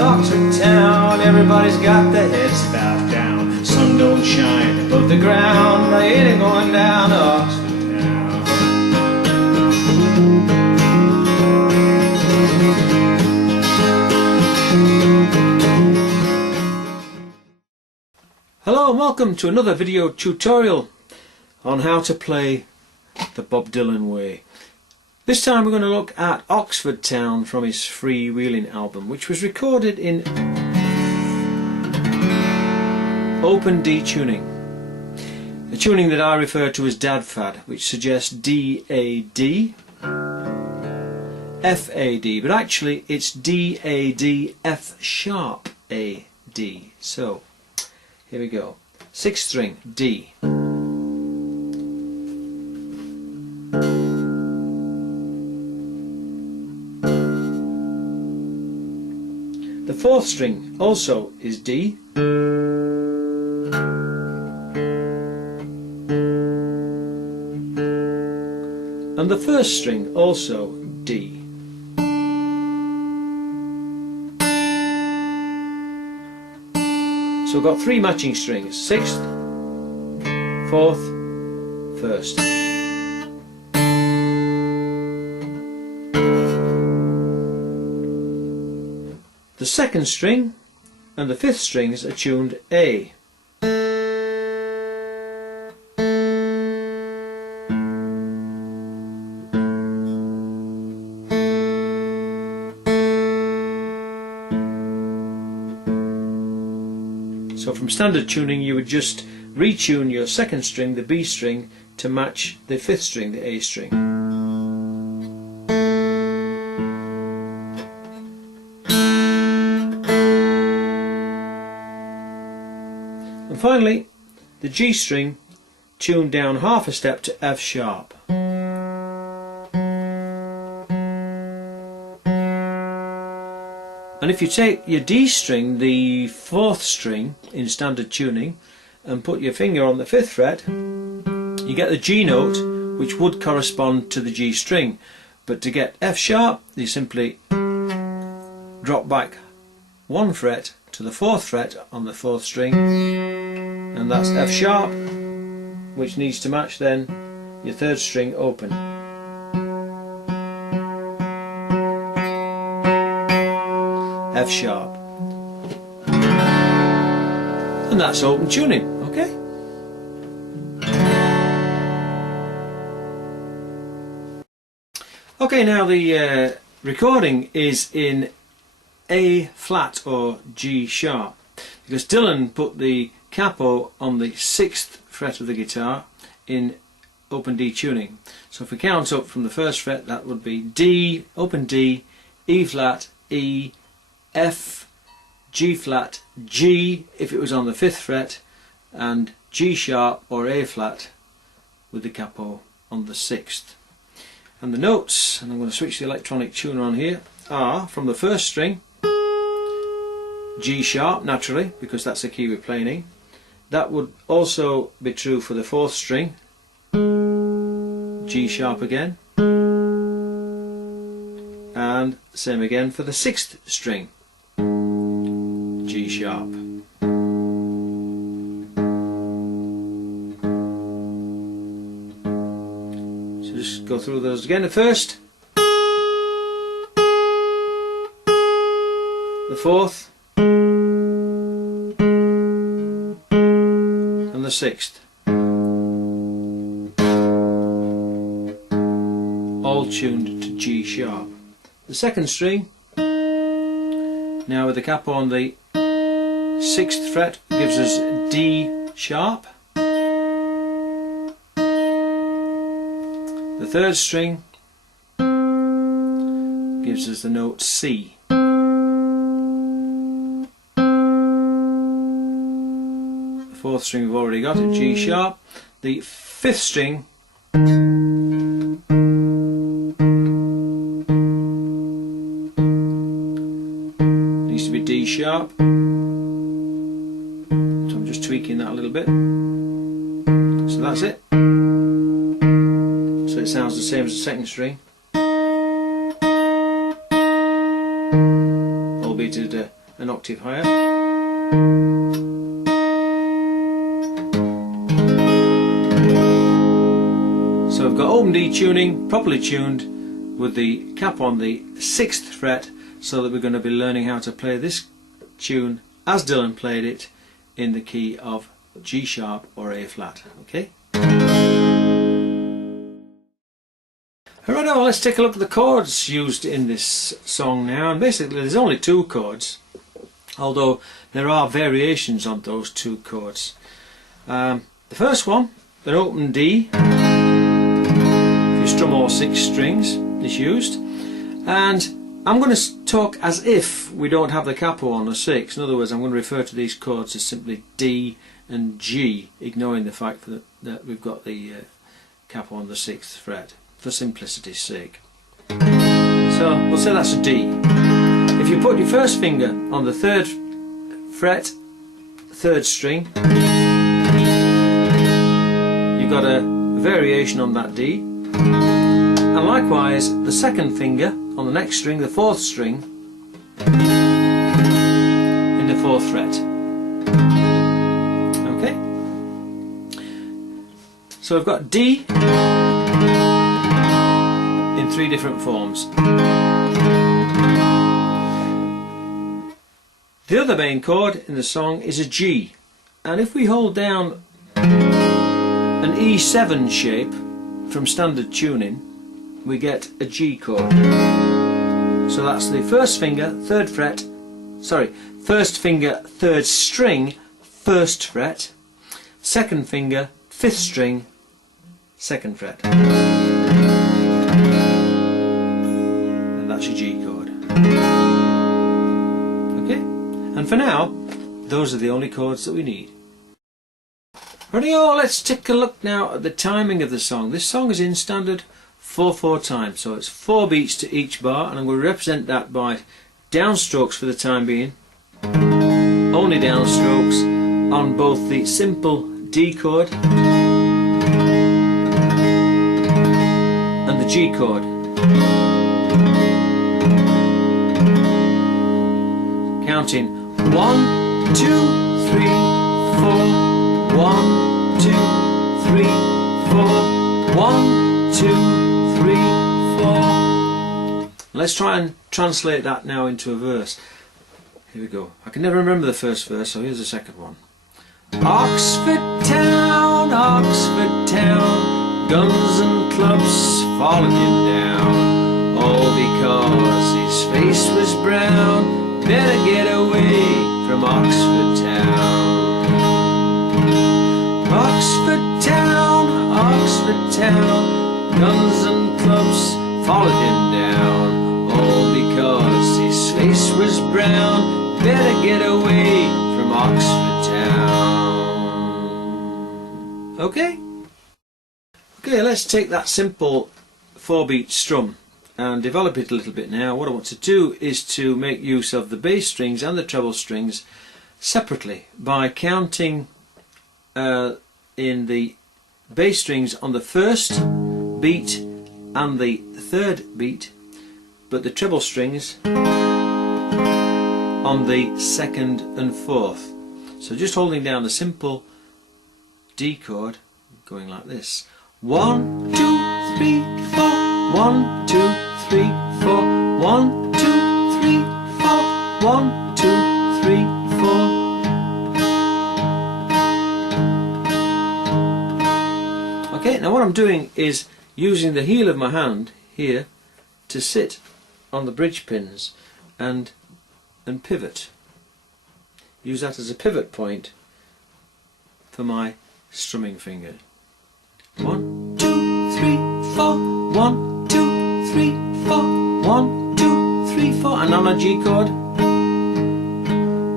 Oxford town, everybody's got their heads bowed down. Sun don't shine above the ground, I ain't going down to Oxford town. Hello and welcome to another video tutorial on how to play the Bob Dylan way. This time we're going to look at Oxford Town from his Freewheeling album, which was recorded in open D tuning. The tuning that I refer to as Dad Fad, which suggests D-A-D, F-A-D, but actually it's D-A-D, F-sharp A-D. So, here we go. 6th string, D. The 4th string also is D, and the 1st string also D. So we've got 3 matching strings: 6th, 4th, 1st. The 2nd string and the 5th strings are tuned A. So from standard tuning you would just retune your 2nd string, the B string, to match the 5th string, the A string. And finally, the G string tuned down half a step to F sharp. And if you take your D string, the 4th string in standard tuning, and put your finger on the 5th fret, you get the G note, which would correspond to the G string. But to get F sharp, you simply drop back 1 fret to the 4th fret on the 4th string, and that's F sharp, which needs to match then your 3rd string open. F sharp. And that's open tuning, okay? Okay, now the recording is in A flat or G sharp, because Dylan put the capo on the 6th fret of the guitar in open D tuning. So if we count up from the 1st fret, that would be D, open D, E flat, E, F, G flat, G if it was on the 5th fret, and G sharp or A flat with the capo on the 6th. And the notes, and I'm going to switch the electronic tuner on here, are from the 1st string, G sharp naturally, because that's the key we're playing in. That would also be true for the 4th string, G sharp again, and same again for the 6th string, G sharp. So just go through those again. The 1st, the 4th, and the 6th. All tuned to G sharp. The 2nd string, now with the capo on the 6th fret, gives us D sharp. The 3rd string gives us the note C. The 4th string we've already got at G sharp. The 5th string needs to be D sharp. So I'm just tweaking that a little bit. So that's it. So it sounds the same as the second string, albeit at an octave higher. So I've got open D tuning, properly tuned, with the cap on the 6th fret, so that we're going to be learning how to play this tune as Dylan played it in the key of G sharp or A flat. Okay? Alright, well, let's take a look at the chords used in this song now. And basically there's only 2 chords, although there are variations on those 2 chords. The first one, an open D, if you strum all 6 strings, is used. And I'm going to talk as if we don't have the capo on the 6. In other words, I'm going to refer to these chords as simply D and G, ignoring the fact that we've got the capo on the 6th fret, for simplicity's sake. So we'll say that's a D. If you put your first finger on the 3rd fret, 3rd string, you've got a variation on that D. And likewise, the 2nd finger on the next string, the 4th string, in the 4th fret. Okay? So we've got D in 3 different forms. The other main chord in the song is a G. And if we hold down an E7 shape from standard tuning, we get a G chord. So that's the 1st finger, 3rd fret, sorry, 1st finger, 3rd string, 1st fret, 2nd finger, 5th string, 2nd fret. And that's your G chord. Okay? And for now, those are the only chords that we need. Rightio, let's take a look now at the timing of the song. This song is in standard 4/4 time, so it's 4 beats to each bar, and I'm going to represent that by downstrokes for the time being. Only downstrokes on both the simple D chord and the G chord. Counting 1, 2, 3, 4, 1, 2, 3, 4, 1, 2, 3, 4. Let's try and translate that now into a verse. Here we go. I can never remember the first verse, so here's the second one. Oxford town, guns and clubs falling him down, all because his face was brown. Better get away from Oxford town. Oxford town, guns and clubs followed him down, all because his face was brown. Better get away from Oxford town. Okay? Okay, let's take that simple 4-beat strum and develop it a little bit now. What I want to do is to make use of the bass strings and the treble strings separately by counting in the bass strings on the 1st beat and the 3rd beat, but the treble strings on the 2nd and 4th. So just holding down the simple D chord, going like this. 1, 2, 3, 4, 1, 2, 3, 4, 1, 2, 3, 4, 1, 2, 3, 4. Okay, now what I'm doing is using the heel of my hand here to sit on the bridge pins and pivot. Use that as a pivot point for my strumming finger. 1, 2, 3, 4, 1, 2, 3, 4, 1, 2, 3, 4, and on a G chord.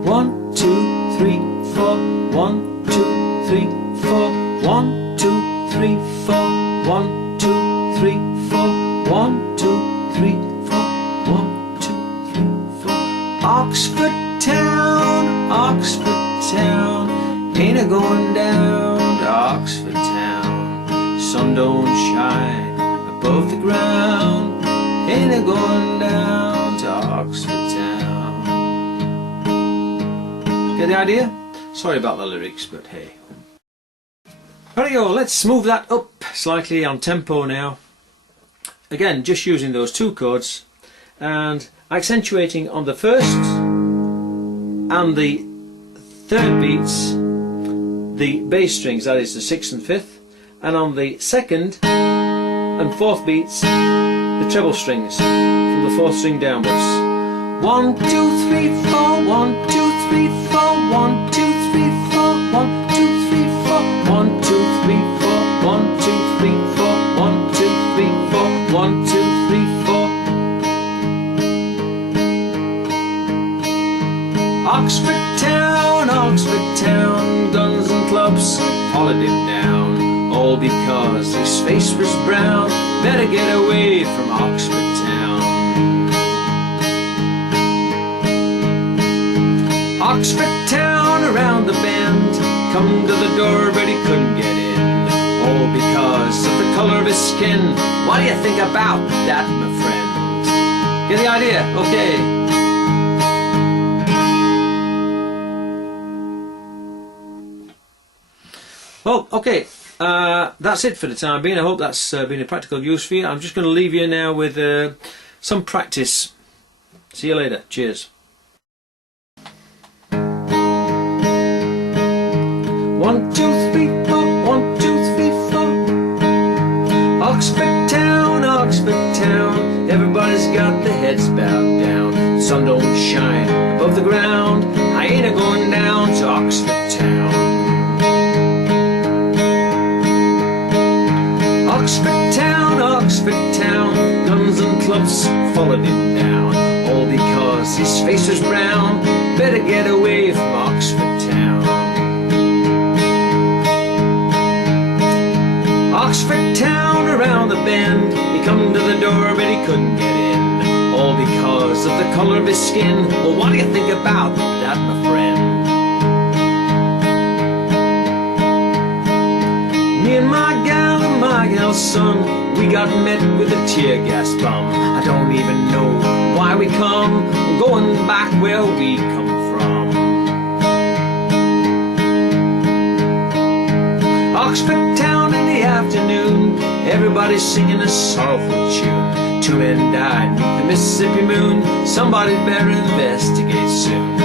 1, 2, 3, 4, 1, 2, 3, 4, 1, 2, 3, 4, 1, 2, 3, 4, 1, 2, 3, 4, 1, 2, 3, 4. Oxford town, ain't a going down to Oxford town. Sun don't shine above the ground, ain't a going down to Oxford town. Get the idea? Sorry about the lyrics, but hey. Rightio, let's move that up slightly on tempo now. Again, just using those two chords and accentuating on the first and the third beats the bass strings, that is the 6th and 5th, and on the second and fourth beats the treble strings from the 4th string downwards. 1, 2, 3, 4, 1, 2, 3, 4, 1, 2, 3, 4, 1, 2, 3, 4, 1, 2, 3, 4, 1, 2, 3, 4, 1, 2, 3, 4, 1, 2, 3, 4. Oxford town, guns and clubs followed him down, all because his face was brown. Better get away from Oxford town. Oxford town around the bend, come to the door but he couldn't get in, all because of the colour of his skin. What do you think about that, my friend? Get the idea? Okay. Well, okay, that's it for the time being. I hope that's been a practical use for you. I'm just going to leave you now with some practice. See you later. Cheers. 1, 2, 3, 4, 1, 2, 3, 4. Oxford town, everybody's got their heads bowed down. The sun don't shine above the ground, I ain't a going down to Oxford town. Oxford town, guns and clubs followed him down, all because his face was brown. Better get away from Oxford town. Oxford town around the bend, he come to the door but he couldn't get in, all because of the colour of his skin. Well, what do you think about that, my friend? Me and my gal's son, we got met with a tear gas bomb. I don't even know why we come, we're going back where we come from. Oxford town in the afternoon, everybody's singing a sorrowful tune. 2 men died beneath the Mississippi moon, somebody better investigate soon.